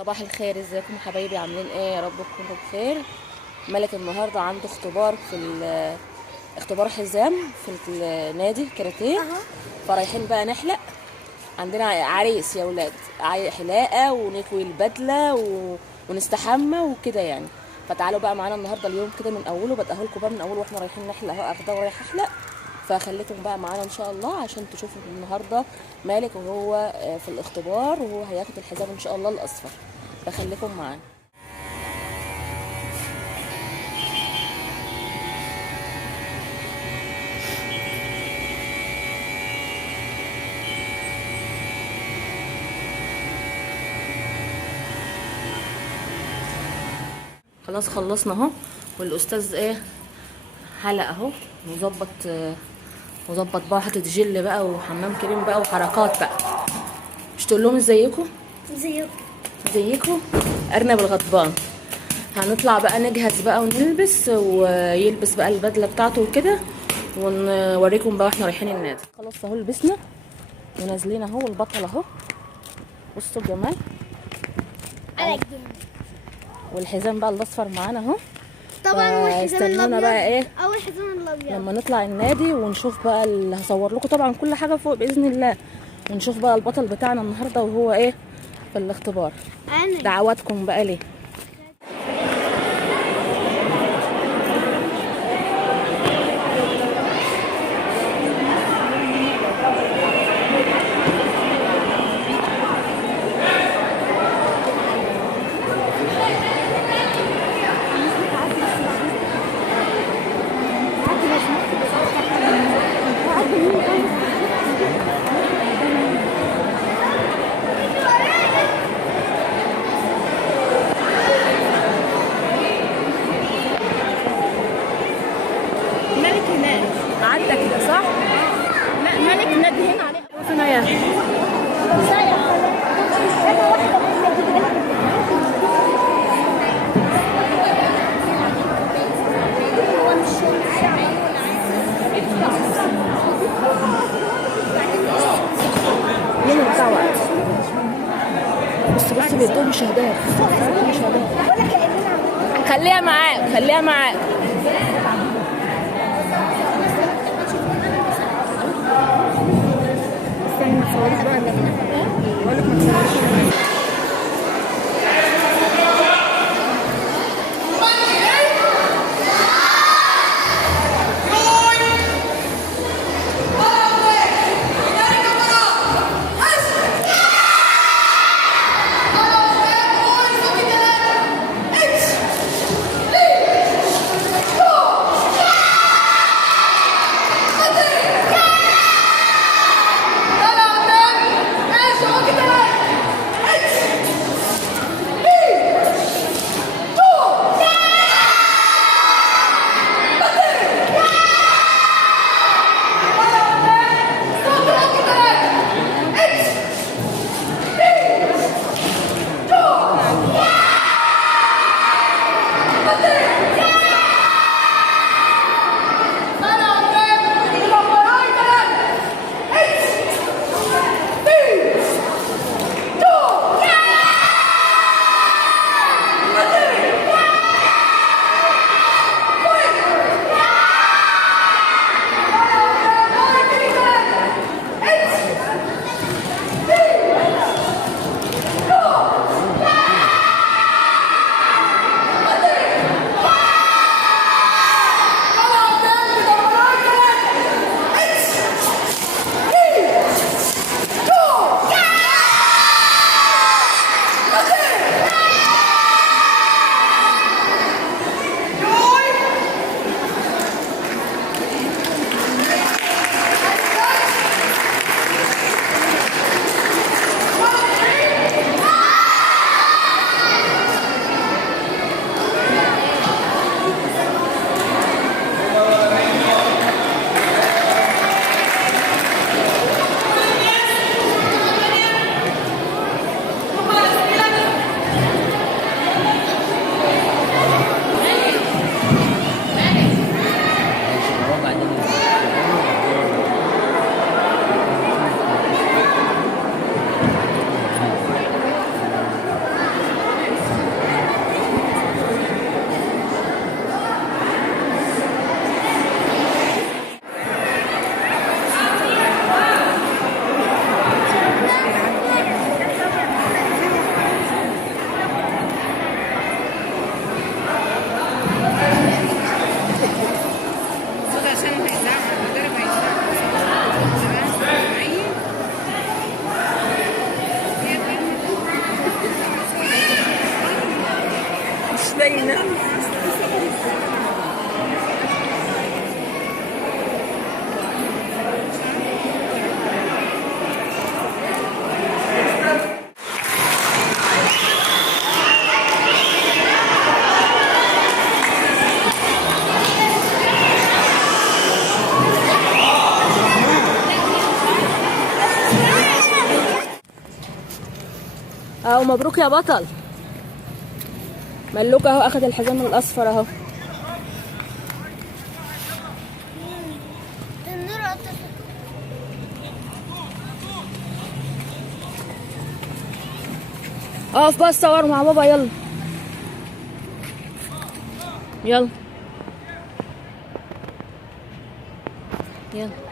صباح الخير، ازيكم حبايبي؟ عاملين ايه؟ يا رب تكونوا بخير. ملك النهارده عنده اختبار في اختبار حزام في النادي كاراتيه. فرايحين بقى نحلق. عندنا عريس يا ولاد، حلاقه ونكوي البدله ونستحمى وكده يعني. فتعالوا بقى معانا النهارده اليوم كده من اوله، بدأهولكم بقى من اوله واحنا رايحين نحلق اهو، اخده ورايح احلق. فخليكم بقى معانا ان شاء الله عشان تشوفوا النهارده مالك وهو في الاختبار، وهو هياخد الحزام ان شاء الله الاصفر. فخليكم معانا. خلاص خلصنا اهو، والاستاذ ايه حلق اهو، وظبط بقى، حاطط جل بقى وحمام كريم بقى وحركات بقى. مش تقول لهم ازيكم؟ ازيكم ارنب الغضبان. هنطلع بقى نجهز بقى ونلبس، ويلبس بقى البدله بتاعته وكده، ونوريكم بقى واحنا رايحين النادي. خلاص اهو لبسنا ونازلين اهو، البطل اهو، بصوا الجمال. والحزام بقى الاصفر معانا اهو. طبعا. والحزام الابيض بقى ايه او الحزام الابيض لما نطلع النادي ونشوف بقى اللي هصور لكم طبعا كل حاجه فوق باذن الله، ونشوف بقى البطل بتاعنا النهارده وهو ايه في الاختبار. دعواتكم بقى ليه. ملك هناك عدى كده صح؟ لا، ملك نادي هنا عليه فين يا مين بتاع وقت؟ بص بيدوهم مشاهدات، خليها معاك خليها معاك. استنى ما تصوريش بقى الا بقول لك ما تصوريش. باينه. اهو مبروك يا بطل. ملوك اهو اخد الحزام الاصفر اهو. اقف بقى اتصور مع بابا. يلا يلا يلا.